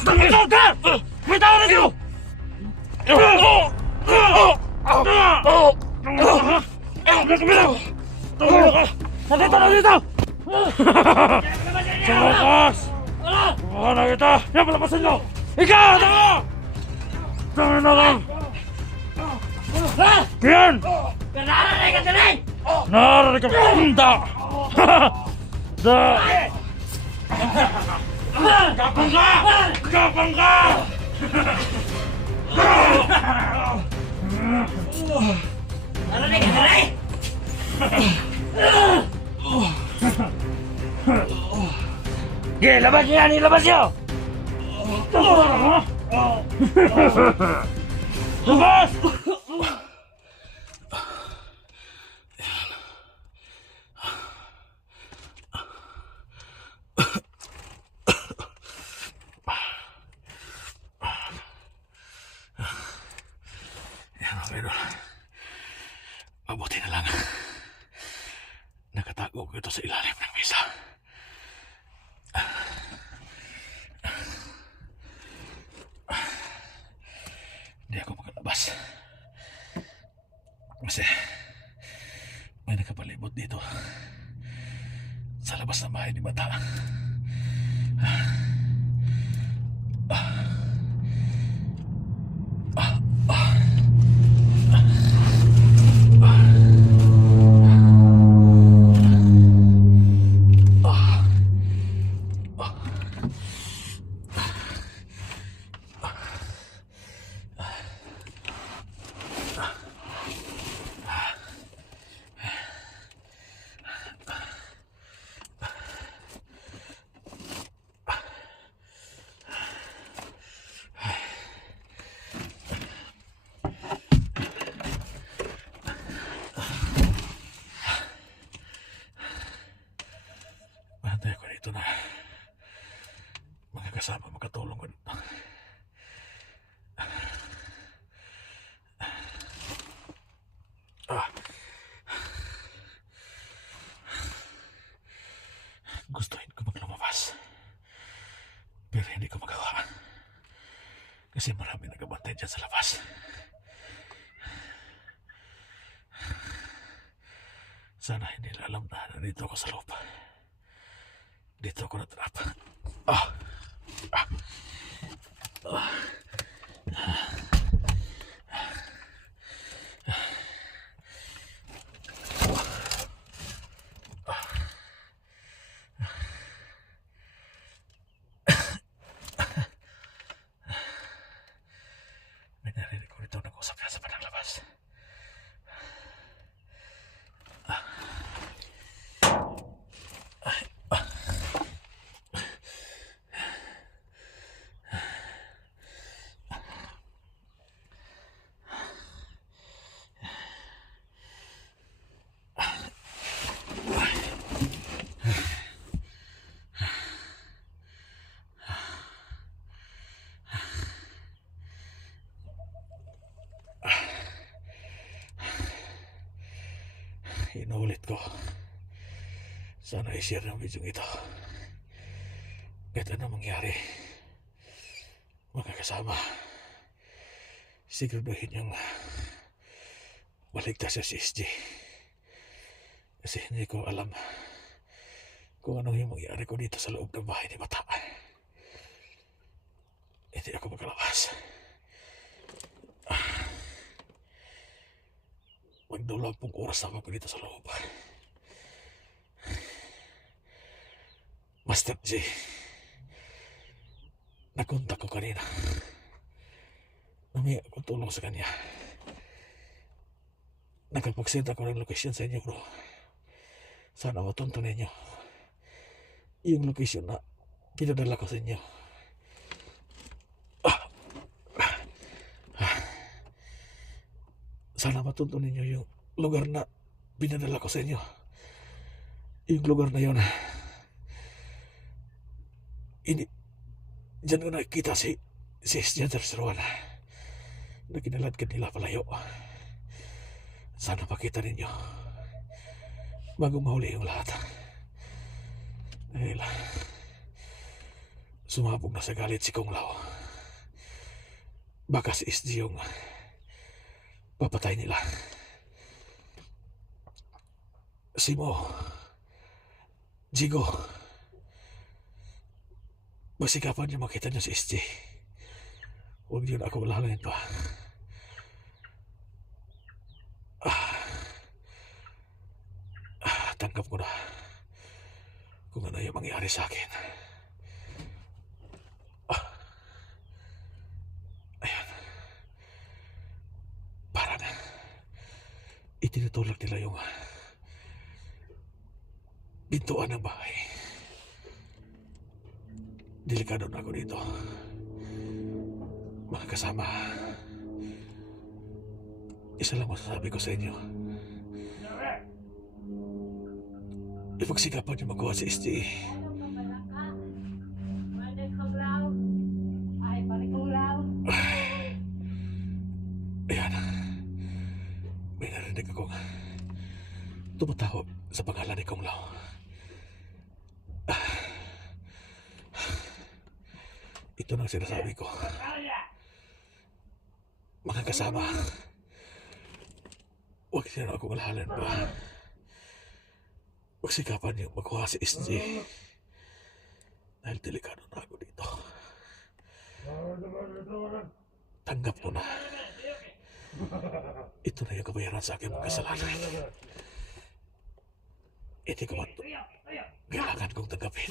May tao dito! Nandito! Sa wakas! Buka na kita! Yan, palapasin nyo! Ikaw! Tama! Tama na ka! Yan! Nararay ka dali! Nararay ka! Da! Da! Gapang ka! Gapang ka! Nararay ka dali! Sige, labas niyo yan! Ilabas niyo! Labas! Yan, mga idol. Mabuti na lang. Nakatago ko ito sa ilalim ng mesa. Hindi ako makalabas. Kasi may nakapalibot dito sa labas ng bahay ni Bata. Mantay ko dito na mga kasama makatulong ko dito. Gustuhin ko maglumabas, pero hindi ko magawa kasi marami nagabantay dyan sa labas. Sana hindi nila alam na nandito ako sa loob. Dito ako natrap. May narinig ko rito nag-usap yan sa panang labas. Inuulit ko. Sana i-share ng video ito. Kahit ano mangyari, mga kasama, siguraduhin yung baligtas sa CSG. Kasi hindi ko alam kung ano yung mangyari ko dito sa loob ng bahay ni Bata. Hindi ako makalabas. Magdulog pong oras ako dito sa loob. Master J, nakontak ko kanina. Nami ako tulong sa kanya. Nakapag-send ako ng location sa inyo, bro. Sana matunto ninyo yung location na pinadala ko sa inyo. Sana matunto ninyo yung lugar na pinadala ko sa inyo. Yung lugar na yun, diyan ko nakikita si SJ-01 na kinalad ka nila palayo. Sana makita ninyo bago mahuli yung lahat. Dahil Sumabog na sa galit si Kung Lao. Baka si SG yung papatay nila. Simo, Jigo, masikapan niyo makita niyo si SG. Huwag niyo na ako malalayan pa. Tanggap ko na kung ano yung mangyari sa akin. Ayan. Parang itinutulak nila yung pintuan ng bahay. Delikado na ako dito. Mga kasama, isa lang masasabi ko sa inyo. Ipagsikapan niyo magawa si SG. Ayan. May narinig akong tumatawag sa pangalan ni Kung Lao. Ito nang sinasabi ko. Mga kasama, huwag niyo na ako malahalan pa. Magsikapan niyo magkuha si SG. Dahil delikado na ako dito. Tanggap ko na. Ito na yung kabayaran sa aking mga kasalanan. Hindi ko man kailangan kong tanggapin.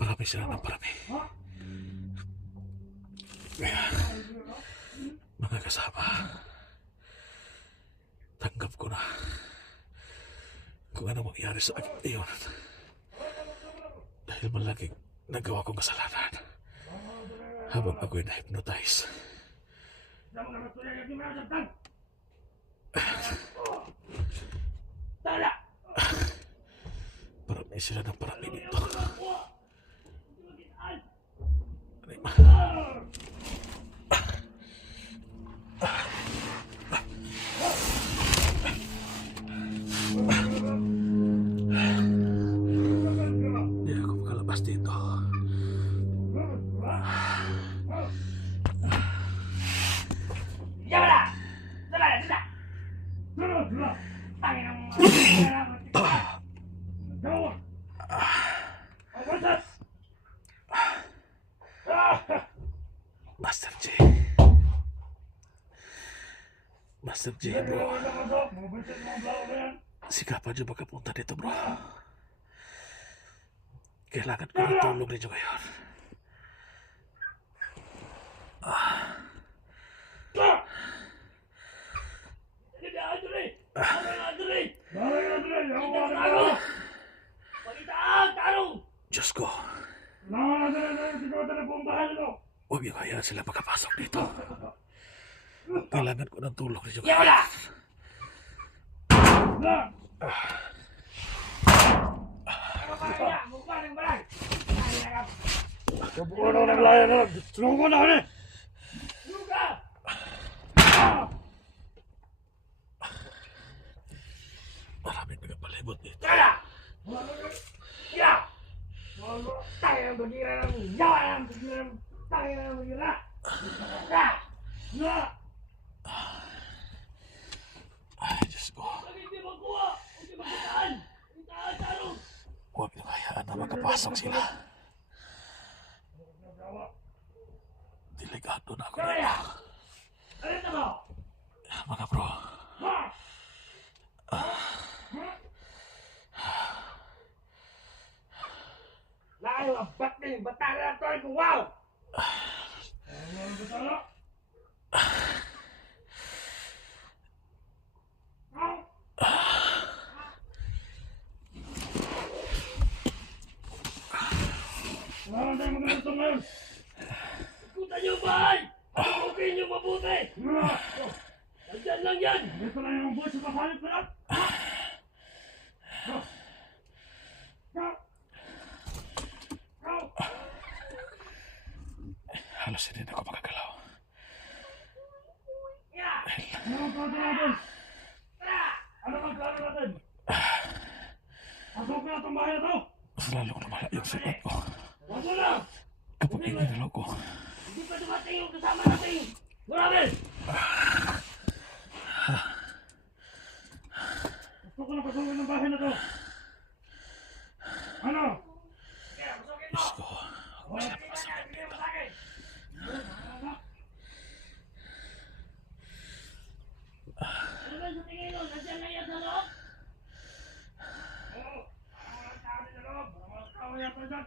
Marami sila ng marami. Kaya, mga kasama, tanggap ko na kung ano mangyari sa akin ngayon. Dahil malaking nagawa kong kasalanan habang ako'y na-hypnotize. Parami sila ng parami dito. Hindi ako makalabas dito. Diyan na! Dala! Tangin ang Master J. Master J, bro. Sikapan niyo makapunta dito, bro. Kailangan ko ng tulong ninyo ngayon. Diyos ko. Huwag niyo hayaan sila makapasok dito. Kailangan ko ng tulong ninyo ngayon. Kabuo na naglaya na lang. Sunugo na kami. Maraming nagapalibot dito. Tangin ang berdiri ng jawa yang berdiri. Tangin ang berdiri. Ay, Diyos ko. Huwag niyo hayaan na makapasok sila. Delikado na ako dito. Mga bro. Lalu abad nih, betara toy wow. Ikutan nyo, bay! Tutukin nyo mabuti! Nandyan lang yan! Ito na yung boy sa kapalit na yan. Halos hindi na ako makagalaw. Ano ang plano natin? Ano ang plano natin? Pasok na itong bahay na to! Lalo lumala yung sulat ko. Pasok na! Kapag inilalaw ko, Hindi pa dumating yung kasama natin! Marami! Pasok na pasok ng bahay na to! Ano? Kaya, pasukin mo! Diyos ko. Wala ka na, bigyan mo sa akin! Ano ba sa tingin mo? Nandiyan na yan sa loob? Oo! Ang tao din sa loob! Mga tao yata dyan!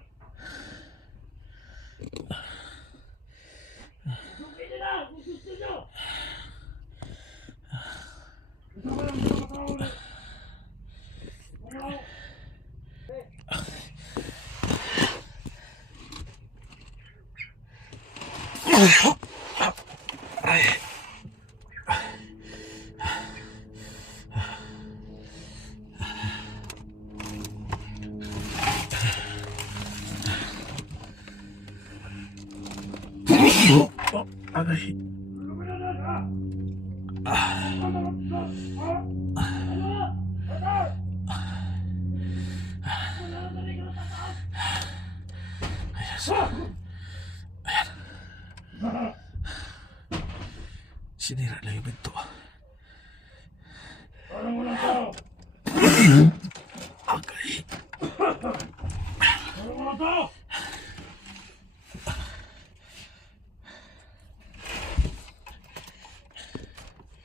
Pasukin nyo na kung gusto nyo! Gusto ko lang, gusto ko tao ulit! Ano? Aray. Ano ba na doon, ha? Ano? Ha? Ano? Ano? Wala na rin yung tataas! Sinira na yung binto. Parang walang tao! Agay. Parang walang tao!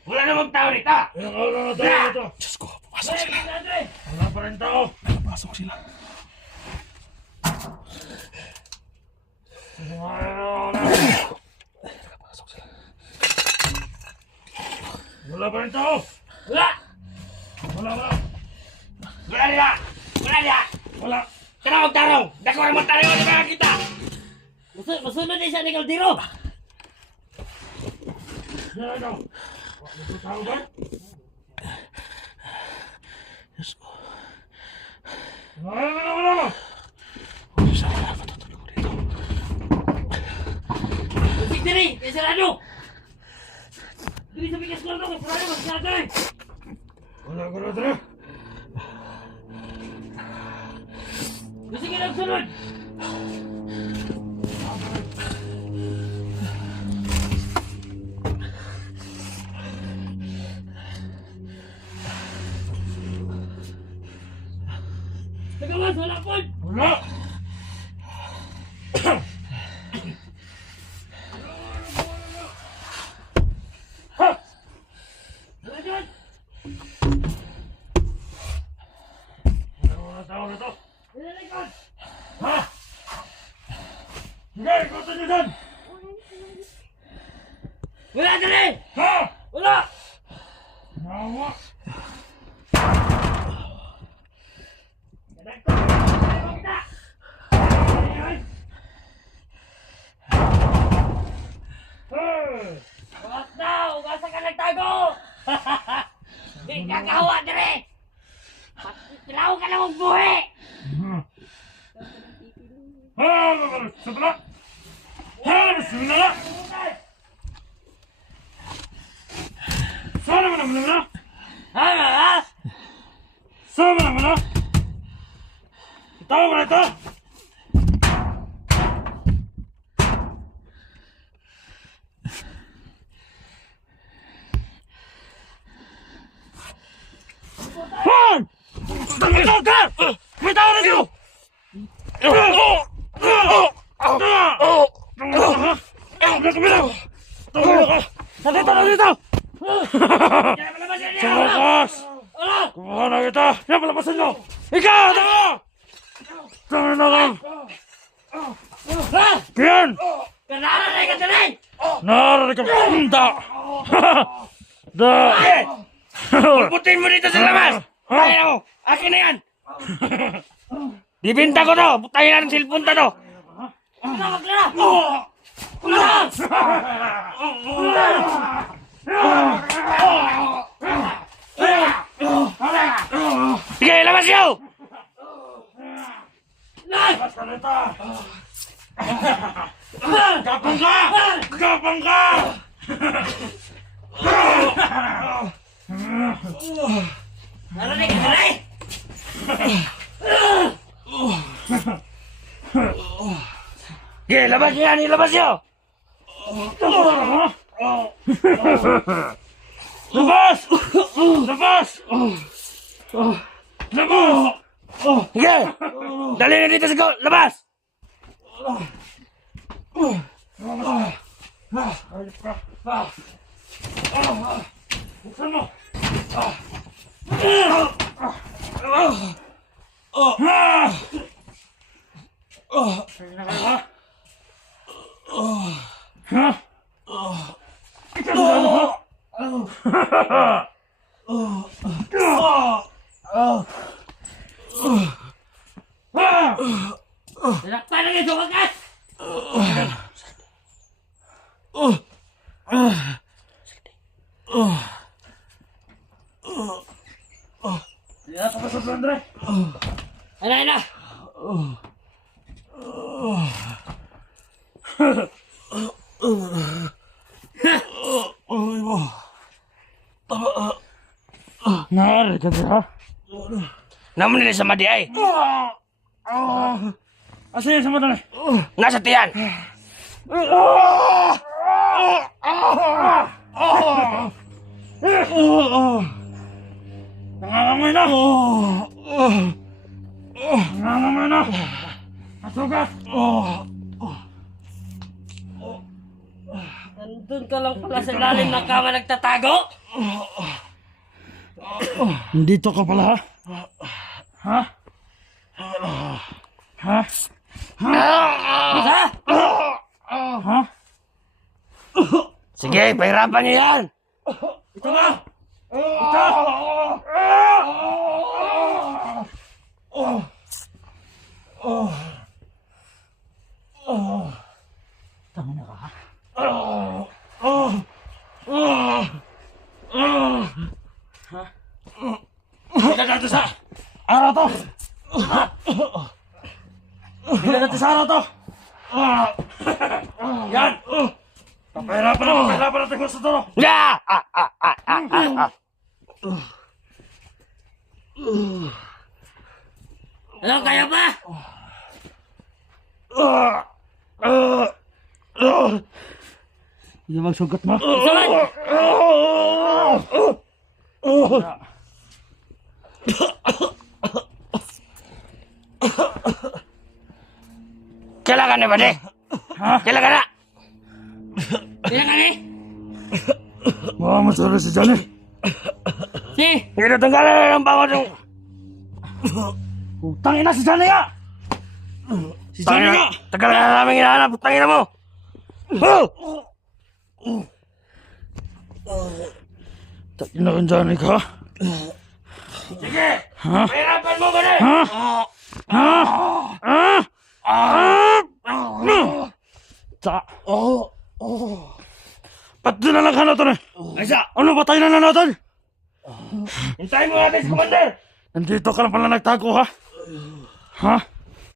Wala namang tao rito! Ilang araw na tayo dito! Diyos ko, pumasok Hey, sila. Andre! Wala pa rin tao! Napasok sila. Napasok sila. Wala pa rin tao! Wala! Wala! Wala nila! Wala nila! Wala! Tarong! Tarong! Dako naman tayo na nakakita! Masunod din siya ni Caldero! Yan ikaw! Wala tao ba? Diyos ko. Wala! Huwag siya na patutuloy ko dito. Musik diri! Kaya sarado! Diri sa bigas ko lang ako! Sarado! Masyado eh! Wala ka na tara! Musik na sunod! Nagawas! Wala po! Wala! Wala dyan! Wala tao na to! Wala likod! Ha? Sige, ikutin niyo dyan! Wala diri! Ha? Wala! Nawa! Kadagto! Kadagto kita! Ay! Hey! Bukas na! Ugasa ka nagtago! Hindi ka kahawa diri! Kilaw ka na mong buhi! Ha? Sabla! Ha? Bismillah! Sana mo naman na! Ano ha? Sana mo naman na! Itawa mo na ito! Hoy! Ito ka! May tao na dito! Nandito! Kaya pala ba siya niya? Tumakas! Ano? Kumuha na kita! Yan palabasan nyo! Ikaw! Tama! Tama na lang! Ha? Yan! Kanara ka diri! Nararig ka! Da! Da! Putin mo dito sa labas! Ayaw mo! Akin na yan! Dibinta ko to! Putayin na ng silpon to! Wala! Wala! Wala! Sige, labas nyo! Labas ka nito! Gapang ka! Gapang ka! Ano na ka diri? Sige, labas niyo yan! Ilabas niyo! Labas! Labas! Labas! Sige! Dali na dito sa labas! Buksan mo! Sige na kayo, ha? Ha? Ikaw na ano, ha? Sinakpan na ito, wakas! Hindi na kapasok, Andre. Ano? Nari ka ba, ha? Naman nila sa madi ay. Asa yan sa mata na? Nasa tiyan. Nangangamoy na! Nangangamoy na! Masugat! Nandun ka lang pala sa lalim ng kama nagtatago? Dito ka pala, ha? Ha? Ha? Ha? Ha? Sige, pahirapan niyo yan. Ito ba? Ito! Tama na ka, ha? Hindi na sa araw to! Hindi na sa araw to! Yan! Papahirapan natin kung sa to! Ya! Ano kaya ba? Hindi magsugat mo? Sugat! Kailangan na ba, de? Kailangan na! Kailangan na! Baka masara si Johnny. Si! Tinatanggalan na ng bangon ng... Tangin na si Johnny nga! Si Johnny nga! Tagal na namin hinahanap, tangin na mo! Tangin na kang Johnny ka? Sige! Ha? Pahirapan mo ba, de? Ha? Ha? Ha? Ba't din na lang ka natin eh? Aysa! Ano ba tayo na natin? Hintayin mo natin si Commander! Nandito ka lang pala nagtago ha? Ha?